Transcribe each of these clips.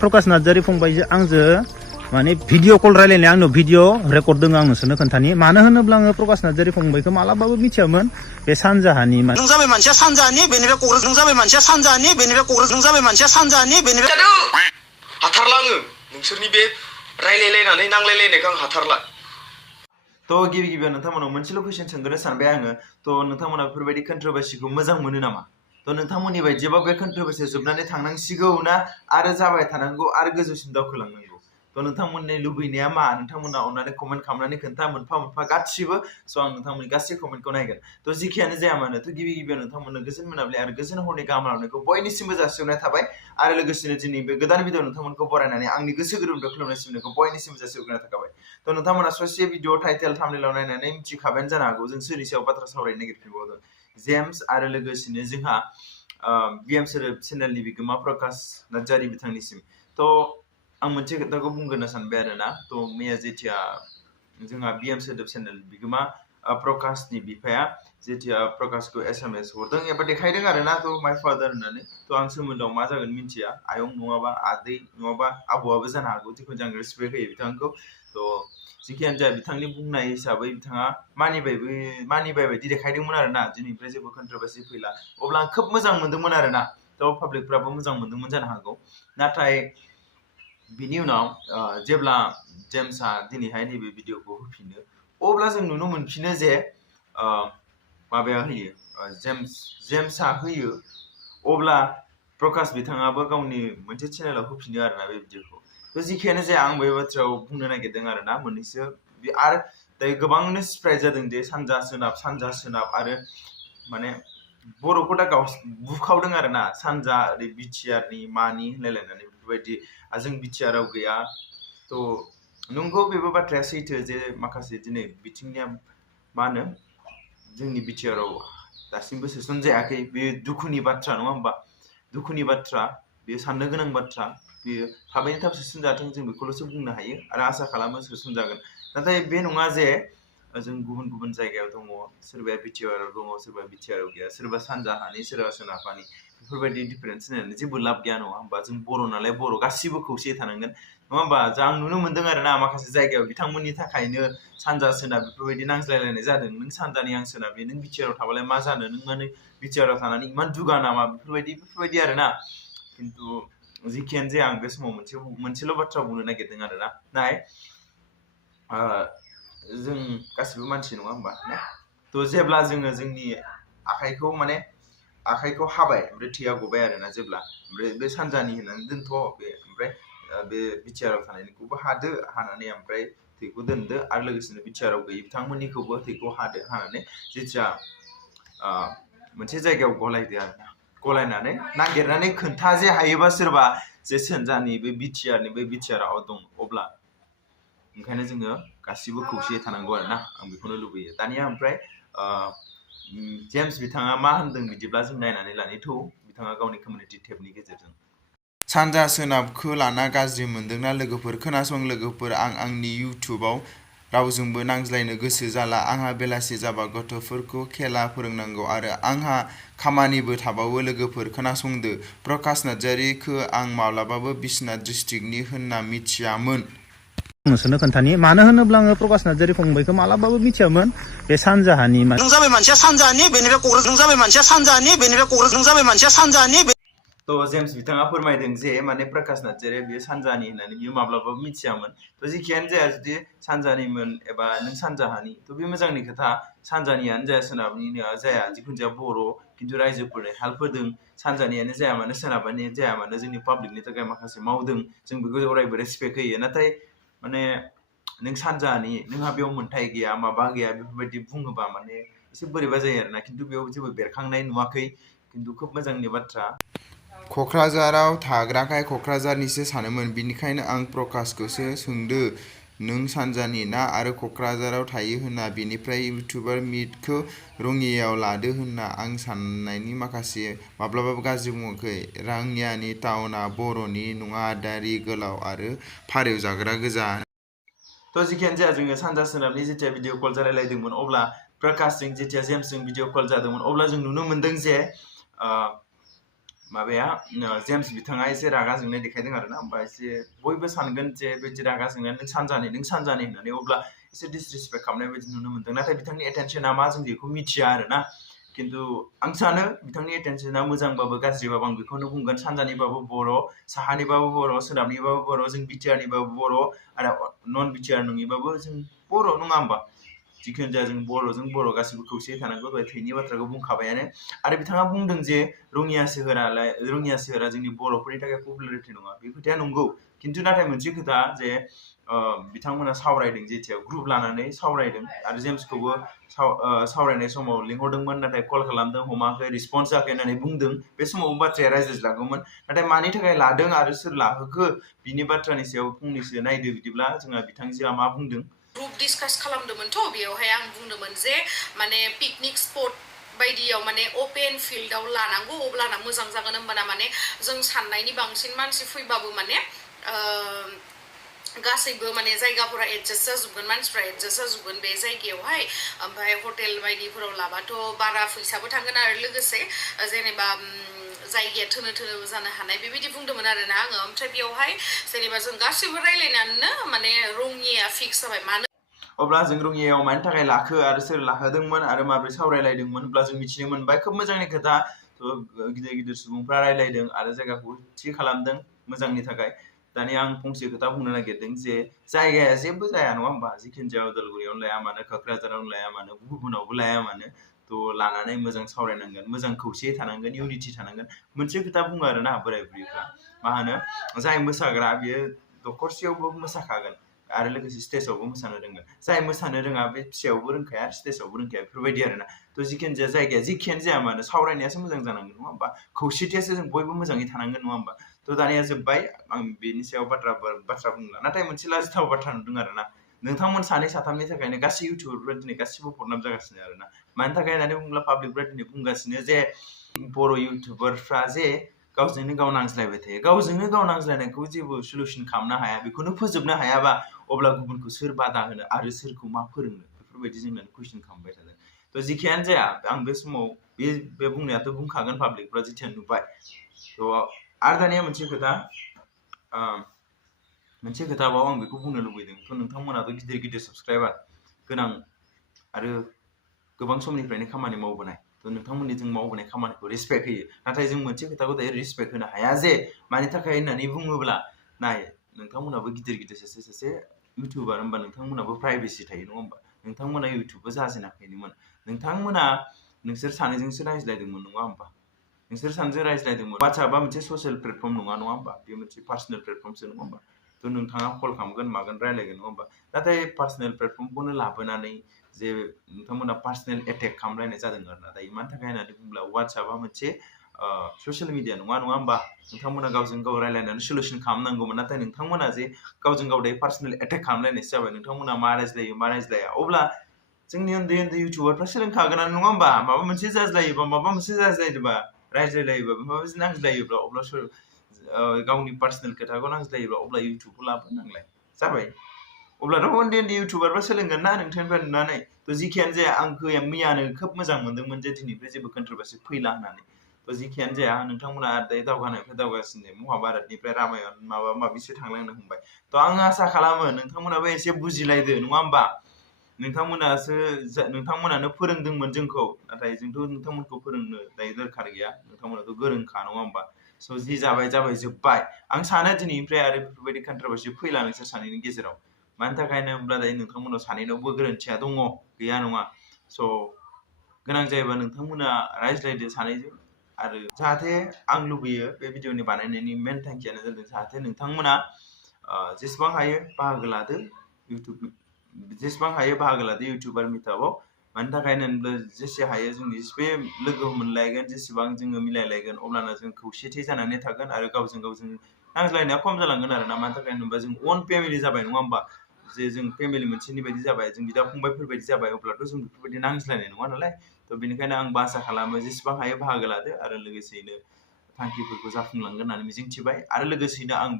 प्रकाश नार्जारी फंबायजों आंजों माने video call रायलायनाय आंनो भिडिअ रेकर्ड दङ आं नोंसोरनो खोन्थानि मानो होनोब्ला आङो प्रकाश नार्जारी फंबायखौ मालाबाबो मिथियामोन बे सानजाहानि नों जाबाय मानसिया सानजाहानि बेनिफ्राय क'क्राझार नों जाबाय मानसिया सानजाहानि बेनिफ्राय क'क्राझार नों जाबाय मानसिया सानजाहानि बेनिफ्राय हाथारला आङो नोंसोरनि बे रायलायलायनानै नांलायलायनायखौ आं हाथारला तो गिबि गिबियाव नोंथांमोनाव मोनसेल' कुइसन सोंग्रोनो सानबाय आङो तो नोंथांमोना बेफोरबायदि कन्ट्रोभार्सिखौ मोजां मोनो नामा तो नोंथांमोननि बायदिबा बे कन्ट्रोभार्सिया जोबनानै थांनांसिगौ ना आरो जाबाय थानांगौ आरो गोजौसिम दावखोलांनांगौ तो नोंथांमोननि लुबैनाया मा नोंथांमोना अननानै कमेन्ट खालामनानै खोन्था मोनफा मोनफा गासिबो स' आं नोंथांमोननि गासै कमेन्टखौ नायगोन तो जिखियानो जाया मानो तो गिबि गिबियाव नोंथांमोननो गोजोन मोनाबिलि आरो गोजोन हरनि गाहाम हामलायनायखौ बयनिसिमबो जासिहरनाय थाबाय आरो लोगोसेनो दिनै बे गोदान भिडिअ नोंथांमोनखौ बरायनानै आंनि गोसो गोरबोनिफ्राय खुलुमनाय सिबिनायखौ बयनिसिमबो जासिहरनाय थाबाय तो नोंथांमोना ससे भिडिअ टाइटेल थाम्बनेइलाव नायनानै मिथिखाबायानो जानो हागौ जों सोरनि सायाव बाथ्रा सावरायनो नागिरफिनबावदों जेम्स आरो लोगोसेनो जोंहा बिएम सोदोब चेनेलनि बिगोमा प्रकाश नार्जारी बिथांनिसिम तो आं मोनसे खोथाखौ बुंग्रोनो सानबाय आरो ना तो मैया जेथिया जोंहा बिएम सोदोब चेनेल बिगोमा प्रकाशनि बिफाया जेथिया प्रकाशखौ एसएमएस हरदों एबा देखायदों आरो ना तो माय फादार होननानै तो आं सोमोन्दोआव मा जागोन मिन्थिया आयं नङाबा आदै नङाबा आबौआबो जानो हागौ जिखुनु आं रेसपेक्ट होयो बिथांखौ तो जिखियानो जाया बिथांनि बुंनाय हिसाबै बिथाङा मानिबाय बायदि देखायदोंमोन आरो ना दिनैनिफ्राय जेबो कन्ट्रोभार्सि फैला अब्ला आं खोब मोजां मोनदोंमोन आरो ना तो पाब्लिकफ्राबो मोजां मोनदोंमोन जानो हागौ नाथाय बिनि उनाव जेब्ला जेम्सआ दिनैहाय नैबे भिडिअखौ होफिनो अब्ला जों नुनो मोनफिनो जे माबाया होयो जेम्सआ होयो अब्ला प्रकाश बिथाङाबो गावनि मोनसे चेनेलाव होफिनो आरोना बे भिडिअखौ तो जिखियानो जाया आं बे बाथ्रायाव बुंनो नागिरदों आरो ना मोननैसो आरो दायो गोबांनो स्प्रेड जादों जे सानजा सोनाब आरो माने बर'खौ दा बुखावदों आरो ना सानजा ओरै बिटिआरनि मानि होनलायलायनानै बेफोरबायदि जों बिटिआराव गैया तो नंगौ बेबो बाथ्राया सैथो जे माखासे दिनै बिथिंनिया मा होनो जोंनि बिटिआराव दासिमबो सोसनजायाखै बे दुखुनि बाथ्रा नङा होमबा दुखुनि बाथ्रा बेयो साननो गोनां बाथ्रा बेयो थाबैनो थाब सोसनजाथों जों बेखौल'सो बुंनो हायो आरो आसा खालामो सोसनजागोन नाथाय बे नङा जे जों गुबुन गुबुन जायगायाव दङ सोरबाया बिटिआराव दङ सोरबा बिटिआराव गैया सोरबा सानजाहानि सोरबा सोनाबहानि बेफोरबायदि डिफारेन्स होनानै जेबो लाब गैया नङा होमबा जों बर' नालाय बर' गासिबो खौसेयै थानांगोन नङा होमबा आं नुनो मोनदों आरो ना माखासे जायगायाव बिथांमोननि थाखायनो सानजा सोनाब बेफोरबायदि नांज्लायलायनाय जादों नों सानजानि आं सोनाबनि नों बिटिआराव थाबालाय मा जानो नों माने बिटिआराव थानानै इमान दुगा नामा बेफोरबायदि आरो ना खिन्थु जिखियानो जाया आं बे समाव मोनसेल' बाथ्रा बुंनो नागिरदों आरो ना नाय जों गासिबो मानसि नङा होमबा तो जेब्ला जोङो जोंनि आखाइखौ हाबाय ओमफ्राय थैया गबाय आरो ना जेब्ला ओमफ्राय बे सानजानि होननानै दोनथ' ओमफ्राय बे बिटिआराव थानायनिखौबो हादो हानानै ओमफ्राय थैखौ दोनदो आरो लोगोसेनो बिटिआराव गैयै बिथांमोननिखौबो थैखौ हानानै जेथिया मोनसे जायगायाव गलायदो आरो ना गलायनानै नागिरनानै खोन्था जे हायोबा सोरबा जे सानजानि बे बिटिआराव दं अब्ला ओंखायनो जोङो गासिबो खौसेयै थानांगौ आरो ना आं बेखौनो लुबैयो दानिया ओमफ्राय जेम्स बिथाङा मा होनदों बिदिब्ला जों नायनानै लानि थौ बिथाङा गावनि कमिउनिटि टेबनि गेजेरजों सानजा सोनाबखौ लाना गाज्रि मोनदोंना लोगोफोर खोनासं लोगोफोर आं आंनि इउटुबाव रावजोंबो नांज्लायनो गोसो जाला आंहा बेलासि जाबा गथ'फोरखौ खेला फोरोंनांगौ आरो आंहा खामानिबो थाबावो लोगोफोर खोनासंदो प्रकाश नार्जारीखौ आं माब्लाबाबो बिश्वनाथ डिस्ट्रिक्टनि होनना मिथियामोन नोंसोरनो खोन्थानि मानो होनोब्ला आङो प्रकाश नार्जारी फंबायखौ मालाबाबो मिथियामोन बे सानजाहानि नों जाबाय मानसिया सानजाहानि बेनिफ्राय क'क्राझार नों जाबाय मानसिया सानजाहानि बेनिफ्राय क'क्राझार नों जाबाय मानसिया सानजाहानि तो जेम्स बिथाङा फोरमायदों जे माने प्रकाश नार्जारीया बियो सानजानि होननानै बियो माब्लाबाबो मिथियामोन तो जिखियानो जाया जुदि सानजानिमोन एबा नों सानजाहानि तो बे मोजांनि खोथा सानजानियानो जाया सोनाबनिया जाया जिखुनु जाया बर' खिन्थु रायजोफोरनो हेल्प होदों सानजानियानो जाया मानो सोनाबानियानो जाया मानो जोंनि पाब्लिकनि थाखाय माखासे मावदों जों बेखौ अरायबो रेसपेक्ट होयो नाथाय माने नों सानजानि नोंहा बेयाव मोन्थाय गैया माबा गैया बेफोरबायदि बुङोबा माने एसे बोरैबा जायो आरोना खिन्थु बेयाव जेबो बेरखांनाय नुवाखै खिन्थु खोब मोजांनि बाथ्रा क'क्राझाराव थाग्राखाय क'क्राझारनिसो सानोमोन बिनिखायनो आं प्रकाशखौसो सोंदो नों सानजानि ना आरो क'क्राझाराव थायो होनना बेनिफ्राय इउटुबार मिटखौ रङियायाव लादो होनना आं साननायनि माखासे माब्लाबाबो गाज्रि बुङाखै राङियानि टाउना बर'नि नङा दारि गोलाव आरो फारौ जाग्रा गोजा तो जिखियानो जाया जोङो सानजा सोनाबनि जेथिया भिडिअ कल जालायलायदोंमोन अब्ला प्रकाशजों जेथिया जेम्सजों भिडिअ कल जादोंमोन अब्ला जों नुनो मोनदों जे माबाया जेम्स बिथाङा एसे रागा जोंनाय देखायदों आरोना ओमफ्राय एसे बयबो सानगोन जे बेदि रागा जोंनाय नों सानजानि होननानै अब्ला एसे डिसरेसपेक्ट खालामनाय बायदि नुनो मोनदों नाथाय बिथांनि एटेनसना मा जों बेखौ मिथिया आरोना खिन्थु आं सानो बिथांनि एटेनसना मोजांबाबो गाज्रिबाबो आं बेखौनो बुंगोन सानजानिबाबो बर' साहानिबाबो बर' सोनाबनिबाबो बर' जों बिटिआरनिबाबो बर' आरो नन बिटिआर नङिबाबो जों बर' नङा होमबा जिखुनु जाया जों बर'जों बर' गासिबो खौसेयै थानांगौ दहाय थैनि बाथ्राखौ बुंखाबायानो आरो बिथाङा बुंदों जे रङिया सोहोरा जोंनि बर'फोरनि थाखाय पपुलारिटि नङा बे खोथाया नंगौ खिन्थु नाथाय मोनसे खोथा जे बिथांमोना सावरायदों जेथिया ग्रुप लानानै सावरायदों आरो जेम्सखौबो सावरायनाय समाव लिंहरदोंमोन नाथाय कल खालामदों हमाखै रिसपन्स जायाखै होननानै बुंदों बे समाव बाथ्राया रायज्लायजागौमोन नाथाय मानि थाखाय लादों आरो सोर लाहोखो बिनि बाथ्रानि सायाव फंनैसो नायदो बिदिब्ला जोंहा बिथांजोआ मा बुंदों ग्रुप डिसकास खालामदोंमोनथ' बेयावहाय आं बुंदोंमोन जे माने पिकनिक स्पट बायदियाव माने अपेन फिल्डआव लानांगौ अब्लाना मोजां जागोन होमबाना माने जों साननायनि बांसिन मानसि फैबाबो माने गासैबो माने जायगाफोरा एडजास्ट जाजोबगोन मानसिफ्रा एडजास्ट जाजोबगोन बे जायगायावहाय ओमफ्राय हटेल बायदिफोराव लाबाथ' बारा फैसाबो थांगोन आरो लोगोसे जेनेबा जायगाया थोनो जानो हानाय बेबायदि बुंदोंमोन आरोना आङो ओमफ्राय बेयावहाय जेनेबा जों गासैबो रायलायनानैनो माने रङिया फिक्स जाबाय मानो अब्ला जों रङियायाव मानि थाखाय लाखो आरो सोर लाहोदोंमोन आरो माबोरै सावरायलायदोंमोन अब्ला जों मिथिनो मोनबाय खोब मोजांनि खोथा गिदिर गिदिर सुबुंफ्रा रायलायदों आरो जायगाखौ थि खालामदों मोजांनि थाखाय दानिया आं फंसे खोथा बुंनो नागिरदों जे जायगाया जेबो जाया नङा होमबा जिखुनु जाया उदालगुरियावनो लाया मानो क'क्राझारावनो लाया मानो गुबुनावबो लाया मानो थ' लानानै मोजां सावरायनांगोन मोजां खौसेयै थानांगोन इउनिटि थानांगोन मोनसे खोथा बुङो आरोना बोराय बुरैफ्रा मा होनो जाय मोसाग्रा बियो दखरसेयावबो मोसाखागोन आरो लोगोसे स्टेजआवबो मोसानो रोंगोन जाय मोसानो रोङा बे फिसायावबो रोंखाया स्टेजआवबो रोंखाया बेफोरबायदि आरोना थ' जिखियानो जाया जायगाया जिखियानो जाया मानो सावरायनायासो मोजां जानांगोन नङा होमबा खौसेथियासो जों बयबो मोजाङै थानांगोन नङा होमबा थ' दानिया जोब्बाय आं बेनि सायाव बाथ्रा बुंला नाथाय मोनसे लाजिथाव बाथ्रा नुदों आरोना नोंथांमोन सानै साथामनि थाखायनो गासै इउटुबारफ्रा दिनै गासिबो बदनाम जागासिनो आरोना मानि थाखाय होननानै बुङोब्ला पाब्लिकफ्रा दिनै बुंगासिनो जे बर' इउटुबारफ्रा जे गावजोंनो गाव नांज्लायबाय थायो गावजोंनो गाव नांज्लायनायखौ जेबो सलुसन खालामनो हाया बेखौनो फोजोबनो हायाबा अब्ला गुबुनखौ सोर बादा होनो आरो सोरखौ मा फोरोंनो बेफोरबायदि जोंनानै कुइसन खालामबाय थादों थ' जिखियानो जाया आं बे समाव बे बुंनायाथ' बुंखागोन पाब्लिकफ्रा जेथिया नुबाय थ' आरो दानिया मोनसे खोथाबाव आं बेखौ बुंनो लुबैदों थ' नोंथांमोनाथ' गिदिर गिदिर साबस्क्राइबार गोनां आरो गोबां समनिफ्रायनो खामानि मावबोनाय थ' नोंथांमोननि जों मावबोनाय खामानिखौ रेसपेक्ट होयो नाथाय जों मोनसे खोथाखौ दायो रेसपेक्ट होनो हाया जे मानि थाखाय होननानै बुङोब्ला नाय नोंथांमोनाबो गिदिर सासे इउटुबार होमबा नोंथांमोनाबो प्राइभेसि थायो नङा होमबा नोंथांमोना इउटुबबो जाजेनाखैमोन नोंथांमोना नोंसोर सानैजोंसो रायज्लायदोंमोन नङा होमबा नोंसोर सानैजों रायज्लायदोंमोन वाट्सएपआ मोनसे ससियेल प्लेटफर्म नङा होमबा बे मोनसे पार्सनेल प्लेटफर्मसो नङा होमबा थ' नोंथाङा कल खालामगोन मागोन रायलायगोन नङा होमबा नाथाय पार्सनेल प्लेटफर्मखौनो लाबोनानै जे नोंथांमोना पार्सनेल एटेक खालामलायनाय जादों आरोना दायो मानि थाखाय होननानै बुङोब्ला वाट्सएपआ मोनसे ससियेल मिडिया नङा होमबा नोंथांमोना गावजों गाव रायलायनानै सलुसन खालामनांगौमोन नाथाय नोंथांमोना जे गावजों गाव दायो पार्सनेल एटेक खालामलायनायसो जाबाय नोंथांमोना मा रायज्लाया अब्ला जोंनि उन्दै इउटुबारफ्रा सोलोंखागोनानो नङा होमबा माबा मोनसे रायज्लायोबा माबा मोनसे नांज्लायोब्ला अब्ला गावनि पार्सनेल खोथाखौ नांज्लायोब्ला अब्ला इउटुबखौ लाबोनांलाय जाबाय अब्लाथ' उन्दै इउटुबारफ्रा सोलोंगोन ना नोंथांनिफ्राय नुनानै थ' जिखियानो जाया आं मैयानो खोब मोजां मोनदोंमोन जे दिनैफ्राय जेबो कन्ट्रभारसि फैला होननानै थ' जिखियानो जाया नोंथांमोना दायो दावगानायनिफ्राय दावगासिनो महाभारतनिफ्राय रामायण माबा माबिसो थांलांनो हमबाय थ' आं आसा खालामो नोंथांमोनाबो एसे बुजिलायदो नङा होमबा नोंथांमोनानो फोरोंदोंमोन जोंखौ नाथाय जोंथ' नोंथांमोनखौ फोरोंनो दायो दरखार गैया नोंथांमोनाथ' गोरोंखा नङा होमबा स' जि जाबाय जोब्बाय आं सानो दिनैनिफ्राय आरो बेफोरबायदि कन्ट्रभारसि फैला नोंसोर सानैनि गेजेराव मानि थाखाय होनोब्ला दायो नोंथांमोनाव सानैनावबो गोरोन्थिया दङ गैया नङा स' गोनां जायोबा नोंथांमोना रायज्लायदो सानैजों आरो जाहाथे आं लुबैयो बे भिडिअनि बानायनायनि मेन थांखियानो जादों जाहाथे नोंथांमोना जेसेबां हायो बाहागो लादो इउटुबार मिटआपआव मानि थाखाय होनोब्ला जेसे हायो जों बे लोगो मोनलायगोन जेसेबां जोङो मिलायलायगोन अब्लाना जों खौसेथि जानानै थागोन आरो गावजों गाव जों नांज्लायनाया खम जालांगोन आरोना मानि थाखाय होनोबा जों अन फेमिलि जाबाय नङा होमबा जे जों फेमिलि मोनसेनि बायदि जाबाय जों बिदा फंबायफोरबायदि जाबाय अब्लाथ' जों बेफोरबायदि नांज्लायनाय नङा नालाय थ' बेनिखायनो आं आसा खालामो जेसेबां हायो बाहागो लादो आरो लोगोसेयैनो थांखिफोरखौ जाफुंलांगोन होननानै मिजिंथिबाय आरो लोगोसेयैनो आं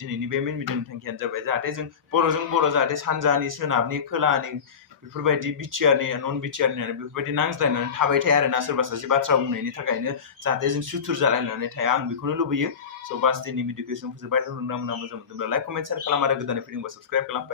दिनैनि बे मेन भिडिअनि थांखियानो जाबाय जाहाथे जों बर'जों बर' जाहाथे सानजानि सोनाबनि खोलानि बेफोरबायदि बिटिआरनि नन बिटिआरनि बेफोरबायदि नांज्लायनानै थाबाय थाया आरोना सोरबा सासे बाथ्रा बुंनायनि थाखायनो जाहाथे जों सुथुर जालायनानै थाया आं बेखौनो लुबैयो स' बास दिननि भिडिअखौ जों फोजोबबाय मोजां मोनदोंब्ला लाइक कमेन्ट शेयार खालाम आरो गोदानै फैदोंबा साबस्क्राइब खालाम